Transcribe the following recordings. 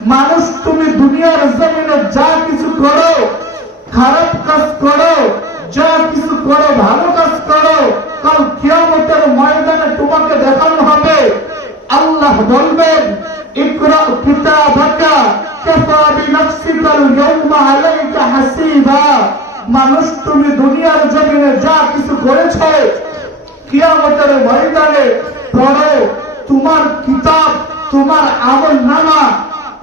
মানুষ তুমি দুনিয়ার জমিনে যা কিছু করো, খারাপ কাজ করো, যা কিছু করো, ভালো কাজ করো, কাল কিয়ামতের ময়দানে তোমাকে দেখানো হবে। আল্লাহ বলবেন, ইকরা কিতাবাকা কাফা বিনাফসিকাল ইয়াওমা আলাইকা হাসিবা। মানুষ তুমি দুনিয়ার জমিনে যা কিছু করেছো, কিয়ামতের ময়দানে পড়ো, তোমার কিতাব, তোমার আমলনামা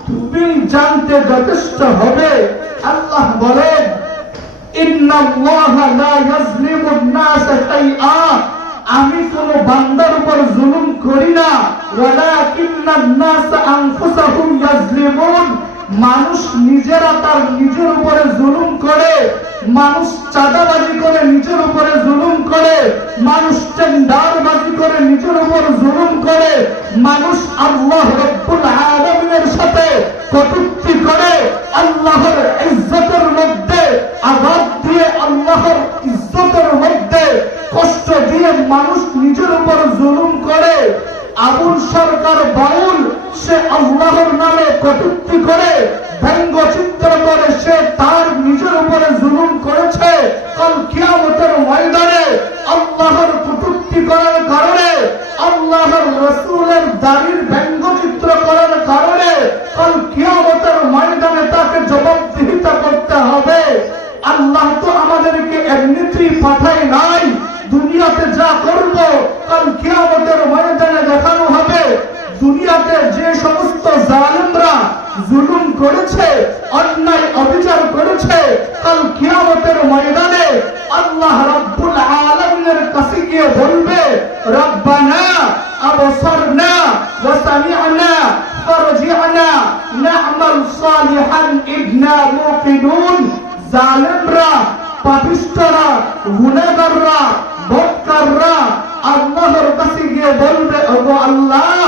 তুমি জানতে যথেষ্ট হবে। আল্লাহ বলেন, ইন্নাল্লাহা লা ইয়াজলিমুন নাসা শাইআ। আমি কোন বান্দার উপর জুলুম করি না, ওয়ালাকিন্নান নাসা আনফুসাহুম ইয়াজলিমুন। মানুষ নিজেরা তার নিজের উপরে জুলুম করে, মানুষ চাঁদাবাজি করে নিজের উপরে জুলুম করে, মানুষ টেন্ডারবাজি করে নিজের উপর জুলুম করে, মানুষ আল্লাহ রাব্বুল আলামিনের সাথে কটূক্তি করে, আল্লাহর ইজ্জতের মধ্যে আঘাত দিয়ে, আল্লাহর ইজ্জতের মধ্যে কষ্ট দিয়ে মানুষ নিজের উপর জুলুম করে। আবুল সরকার বাউল, সে আল্লাহর নামে কটূক্তি করে, ব্যঙ্গচিত্র করে, সে তার নিজের উপরে জুলুম করেছে। কাল কিয়ামতের ময়দানে আল্লাহর কটূক্তি করার কারণে, আল্লাহর রাসূলের দাড়ির ব্যঙ্গচিত্র করার কারণে কাল কিয়ামতের ময়দানে তাকে জবাবদিহিতা করতে হবে। আল্লাহ তো আমাদেরকে এমনিতেই পাঠায় নাই, দুনিয়াতে যা করব কাল কিয়ামতের ময়দানে দেখানো হবে। দুনিয়াতে যে সমস্ত জালিমরা জুলুম করেছে, অন্যায় অবিচার করেছে, কাল কিয়ামতের ময়দানে আল্লাহ রাব্বুল আলামিনের কাছে গিয়ে বলবে, রব্বানা আবসারনা ওয়া সামি'না ফারজি'না না'মাল সালিহান ইন্না মুকিনুন। জালিমরা, পাপিষ্ঠরা, গুনাহগাররা, বদকাররা আল্লাহর কাছে গিয়ে বলবে, ওগো আল্লাহ,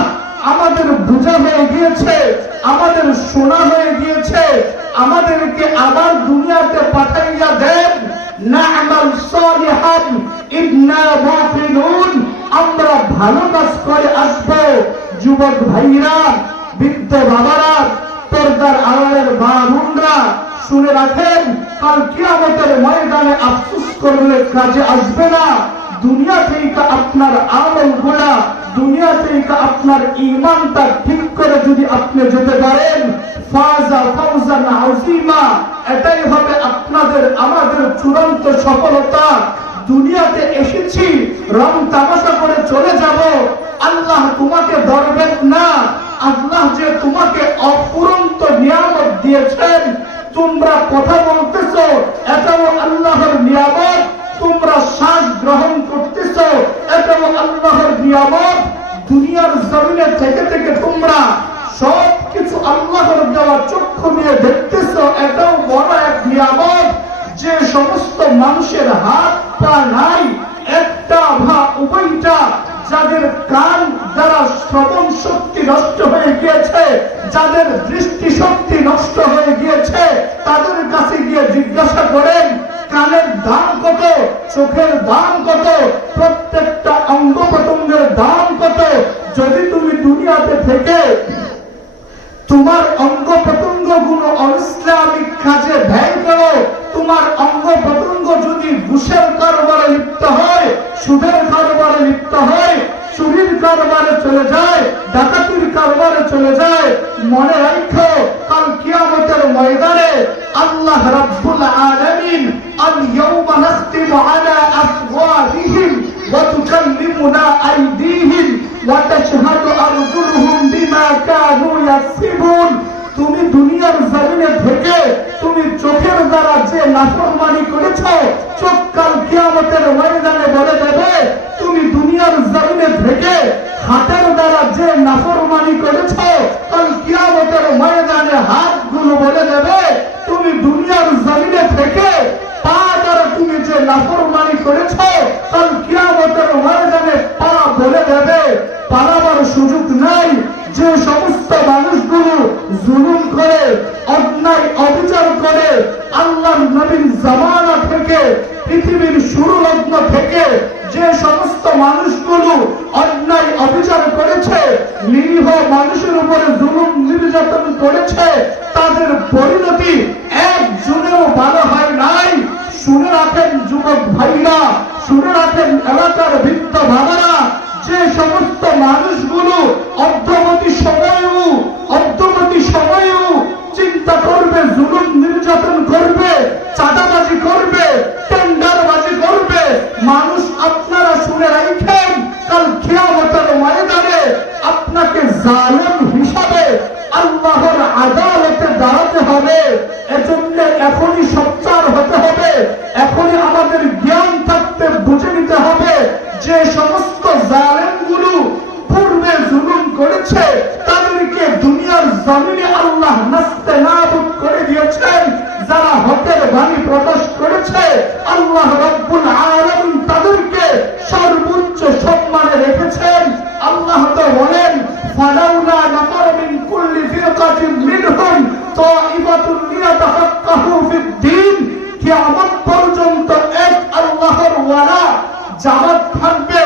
আমাদের বোঝা হয়ে গিয়েছে, আমাদের শোনা হয়ে গিয়েছে, আমাদেরকে আবার দুনিয়াতে পাঠাইয়া দেন। না'মাল সালিহান ইন্না মুকিনুন। আমরা ভালো কাজ করে আসবো। যুবক ভাইরা, বৃদ্ধ বাবারা, পর্দার আড়ালের মা বোনরা, শুনে রাখেন, কাল কিয়ামতের ময়দানে আফসোস করলে কাজে আসবে না। দুনিয়া থেকে আপনার আমলগুলা, দুনিয়া থেকে আপনার ঈমানটা ঠিক করে যদি আপনি যেতে পারেন, ফাজা ফাওজান আযীমা, এটাই হবে আপনাদের আমাদের চূড়ান্ত সফলতা। দুনিয়াতে এসেছি রং তামাশা করে চলে যাব, আল্লাহ তোমাকে ধরবেন না। আল্লাহ যে তোমাকে অফুরন্ত নিয়ামত দিয়েছেন, তোমরা কথা বলতেছো, এটাও আল্লাহর নিয়ামত। তোমরা শ্বাস গ্রহণ করতেছো, এটাও আল্লাহর নিয়ামত। দুনিয়ার জমিনে থেকে থেকে তোমরা সব কিছু আল্লাহর দেওয়া চক্ষু নিয়ে দেখতেছো, এটাও বড় এক নিয়ামত। যে সমস্ত মানুষের হাত পা নাই, একটা বা উভয়টা, যাদের কান দ্বারা শ্রবণ শক্তি নষ্ট হয়ে গিয়েছে, যাদের দৃষ্টি শক্তি নষ্ট হয়ে গিয়েছে, তাদের কাছে গিয়ে জিজ্ঞাসা করেন, কানের দাম কত, চোখের দাম কত, প্রত্যেকটা অঙ্গ প্রত্যঙ্গের দাম কত। যদি তুমি দুনিয়াতে থেকে তোমার অঙ্গ প্রত্যঙ্গ গুলো অইসলামিক কাজে ব্যয় করো, তোমার অঙ্গ প্রত্যঙ্গ যদি ঘুষের কারবারে লিপ্ত হয়, সুদের কারবারে লিপ্ত হয়, চুরির কারবারে চলে যায়, ডাকাতির কারবারে চলে যায়, মনে রাখো, কাল কিয়ামতের ময়দানে আল্লাহ রাব্বুল আলামিন, আল ইয়াওমা নাখতিমু আলা আফওয়াহিহিম ওয়া তুকাল্লিমুনা আইদিহিম ওয়া তাশহাদু আরজুলুহুম বিমা কানু ইয়াকসিবুন। তুমি দুনিয়ার জমিনে থেকে তুমি চোখের দ্বারা যে নাফরমানি করেছো, চোখ কাল কিয়ামতের ময়দানে বলে দেবে। তুমি দুনিয়ার জমিনে থেকে হাতের দ্বারা যে নাফরমানি করেছো, কাল কিয়ামতের ময়দানে হাতগুলো বলে দেবে। তুমি দুনিয়ার জমিনে থেকে পা দ্বারা তুমি যে নাফরমানি করেছো, কাল কিয়ামতের ময়দানে পা বলে দেবে। পালাবার সুযোগ নাই। যে সমস্ত মানুষগুলো জুলুম করে, অন্যায় অবিচার করে, আল্লাহর নবীর জামানা থেকে, পৃথিবীর শুরু লগ্ন থেকে যে সমস্ত মানুষগুলো অন্যায় অন্যায় অবিচার করেছে, নিরীহ মানুষের উপরে জুলুম নির্যাতন করেছে, তাদের পরিণতি একজনেও ভালো হয় নাই। শুনে রাখেন যুবক ভাইরা, শুনে রাখেন এলাকার বৃদ্ধ বাবারা, যে সমস্ত মানুষগুলো অদ্যবতী সময়েও চিন্তা করবে, জুলুম নির্যাতন করবে, চাঁদাবাজি করবে, টেন্ডারবাজি করবে, মানুষ আপনারা শুনে রাখেন, কাল কিয়ামতের ময়দানে আপনাকে জালেম হিসাবে আল্লাহর আদালতে দাঁড়াতে হবে। এজন্য এখনই সোচ্চার হতে হবে, এখনই আমাদের জ্ঞান থাকতে বুঝে নিতে হবে যে সমস্ত জালেমগুলো পূর্বে জুলুম করেছে তাদেরকে দুনিয়ার জমিনে আল্লাহ নাস্তেনাবুদ করে দিয়েছেন। যারা হকের বাণী প্রকাশ করেছে আল্লাহ রাব্বুল আলামিন তাদেরকে সর্বোচ্চ সম্মানে রেখেছেন। আল্লাহ তো বলেন, ফালাউলা নাফার মিন কুল্লি ফিরকাতিন মিনহুম তাইফাতুন লিয়াতাফাক্কাহু ফিদ-দীন। কিয়ামত পর্যন্ত এক আল্লাহর ওয়ালা জামাত থাকবে,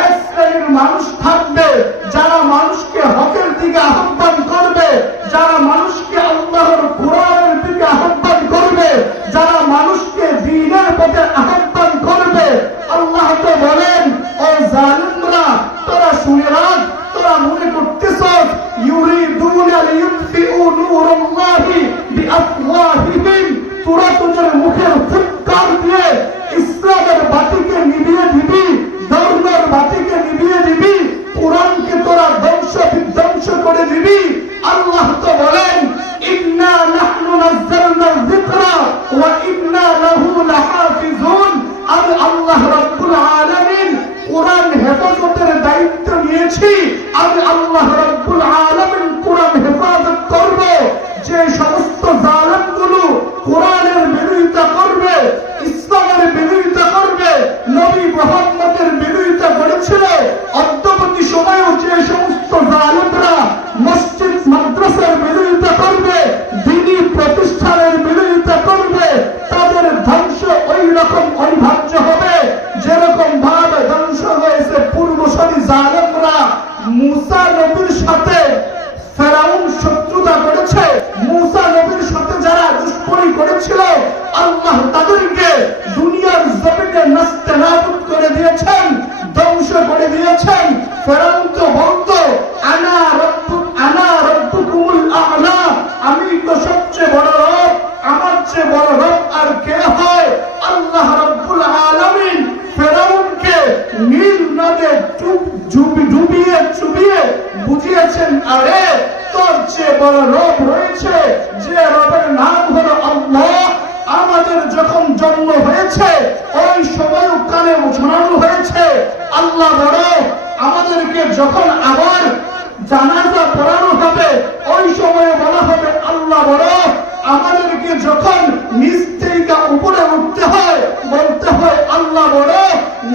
এক শ্রেণীর মানুষ থাকবে যারা মানুষকে হকের দিকে আহ্বান করবে, যারা মানুষকে আল্লাহর কোরআনের দিকে আহ্বান করবে, যারা মানুষকে দ্বীনের পথে আহ্বান করবে। আল্লাহ তো বলেন, ও জালিমরা, তোরা শুনে রাখ, তোরা মনে করতেছস ইউরিদুনা লিইউতফিউ নূরাল্লাহি বিআফওয়াহিহিম, তোরা তোদের মুখের ফুৎকার দিয়ে ইসলামের বাতিকে নিভিয়ে দিবি, ধর্মের বাতিকে নিভিয়ে দিবি, কোরআনকে তোরা ধ্বংস বিধ্বংস করে দিবি। আল্লাহ তো বলেন, ইন্না নাহনু নাযালনা যিকরা ওয়া ইন্না লাহু লাহাফিজুন। আমি আল্লাহ রাব্বুল আলামিন কোরআন হেফাজতের দায়িত্ব নিয়েছি। আমি আল্লাহ রাব্বুল আলামিন কোরআন হেফাজত করব। যে সমস্ত জালেমগুলো কোরআনের বিরোধিতা করবে, ইসলামের বিরোধিতা করবে, নবী মুহাম্মদের বিরোধিতা করেছিল, অদ্যবর্তী সময়েও যে সমস্ত জালেমরা মসজিদ মাদ্রাসার বিরোধিতা করবে, দ্বীনি প্রতিষ্ঠানের বিরোধিতা করবে, তাদের ধ্বংস ওই রকম অনিবার্য হবে যেরকম ভাবে ধ্বংস হয়েছে পূর্বসূরি জালেমরা। মুসা নবীর সাথে ফেরাউন শত্রুতা করেছে, মুসা নবীর সাথে যারা দুশ্মনী করেছিল আল্লাহ তাদেরকে দুনিয়ার জমিনে নাস্তেনাবুদ করে দিয়েছেন, ধ্বংস করে দিয়েছেন। ফেরাউন তো বলতো, আনা রাব্বুকুমুল আ'লা, আমি তো সবচেয়ে বড় রব, আমার চেয়ে বড় রব আর কে হয়? আল্লাহ রাব্বুল আলামিন ফেরাউনকে নীল নদে ডুবিয়ে চুবিয়ে বুঝিয়েছেন, আরে তোর চেয়ে বড় রব রয়েছে, যে রবের নাম হলো আল্লাহ। আমাদের যখন জন্ম হয়েছে ওই সময় কানে শোনানো হয়েছে আল্লাহ বড়, আমাদেরকে যখন আবার জানাজা পড়ানো হবে ওই সময় বলা হবে আল্লাহ বড়। আমাদেরকে যখন নিচ থেকে উপরে উঠতে হয় বলতে হয় আল্লাহ বড়।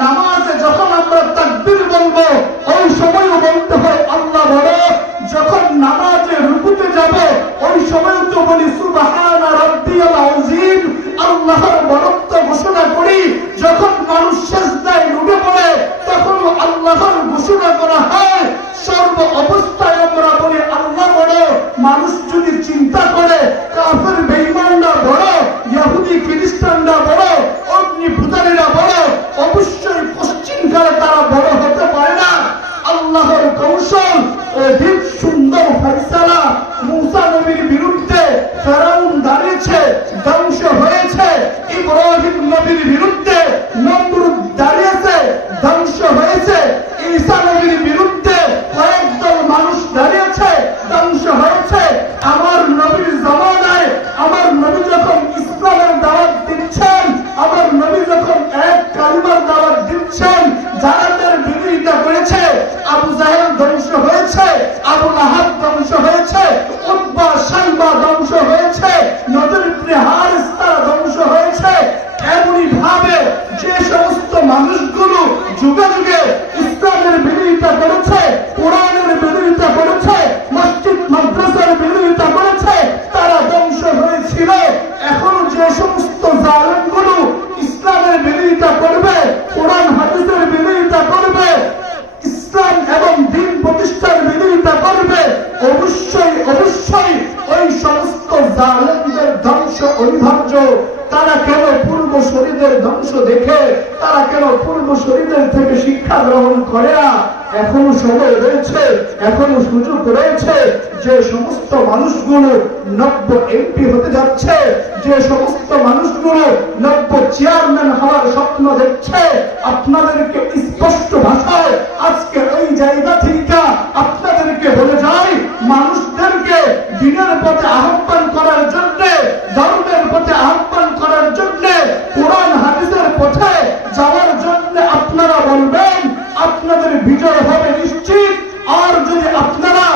নামাজে যখন আমরা তাকবীর বলবো ওই সময়ও বলতে হয় আল্লাহ বড়। যখন নামাজে রুকুতে যাব ওই সময় তো বলি সুবহানা রাব্বিয়াল আযীম, আল্লাহর বরত্ব ঘোষণা করি। যখন মানুষ সিজদায় ডুবে পড়ে তখন আল্লাহর ঘোষণা করা হয়। সর্ব অবস্থায় আমরা বলি আল্লাহ বড়। মানুষ যদি চিন্তা করে কাফের বেঈমানরা বড়, ইহুদি খ্রিস্টানরা বড়, অগ্নি পূজারীরা বড়, অবশ্যই পশ্চিমকালে তারা বড় হতে পারে না। আল্লাহর কৌশল অধিক সুন্দর ফয়সালা। মুসা নবীর বিরুদ্ধে ফেরাউন দাঁড়িয়েছে, ধ্বংস হয়েছে। ইব্রাহিম নবীর বিরুদ্ধে নমরুদ দাঁড়িয়েছে, ধ্বংস হয়েছে। ঈসা নবীর বিরুদ্ধে কয়েকদল মানুষ দাঁড়িয়েছে, ধ্বংস হয়েছে। আমার নবীর জামানায় আমার জালেমদের ধ্বংস অনিবার্য, তারা কেন পূর্বসূরীদের ধ্বংস দেখে, তারা কেন পূর্বসূরীদের থেকে শিক্ষা গ্রহণ করে না? এখনো সময় রয়েছে, এখনো সুযোগ রয়েছে। যে সমস্ত মানুষগুলো নব্য এমপি হতে যাচ্ছে, যে সমস্ত মানুষগুলো নব্য চেয়ারম্যান হওয়ার স্বপ্ন দেখছে, আপনাদেরকে স্পষ্ট ভাষায় আজকে এই জায়গা থেকে আপনাদেরকে বলে যাই, মানুষদেরকে দিনের পথে আহ্বান করার জন্য, ধর্মের পথে আহ্বান করার জন্য, কোরআন হাদিসের পথে যাওয়ার জন্য আপনারা বলবেন, আপনাদের বিজয় হবে নিশ্চিত। আর যদি আপনারা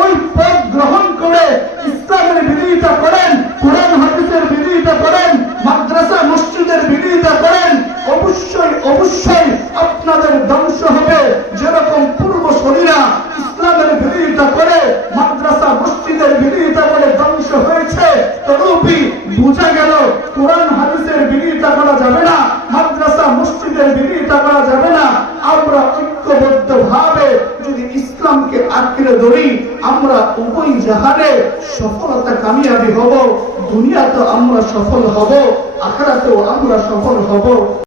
ওই পথ গ্রহণ করে ইসলামের বিরোধিতা করেন, কোরআন হাদিসের বিরোধিতা করেন, মাদ্রাসা মসজিদের বিরোধিতা করেন, অবশ্যই অবশ্যই আপনাদের ধ্বংস হবে। যেরকম পূর্বসূরীরা ইসলামের বিরোধিতা করে, মাদ্রাসা মসজিদের বিরোধিতা করে ধ্বংস হয়েছে, তরুপি বোঝা গেল কোরআন হাদিসের বিরোধিতা করা যাবে না, মাদ্রাসা মসজিদের বিরোধিতা করা যাবে না। আমরা ঐক্যবদ্ধ ভাবে যদি ইসলামকে আঁকড়ে ধরি, আমরা উভয় জাহানে সফলতা কামিয়াবি হব। দুনিয়াতেও আমরা সফল হব, আখিরাতেও আমরা সফল হব।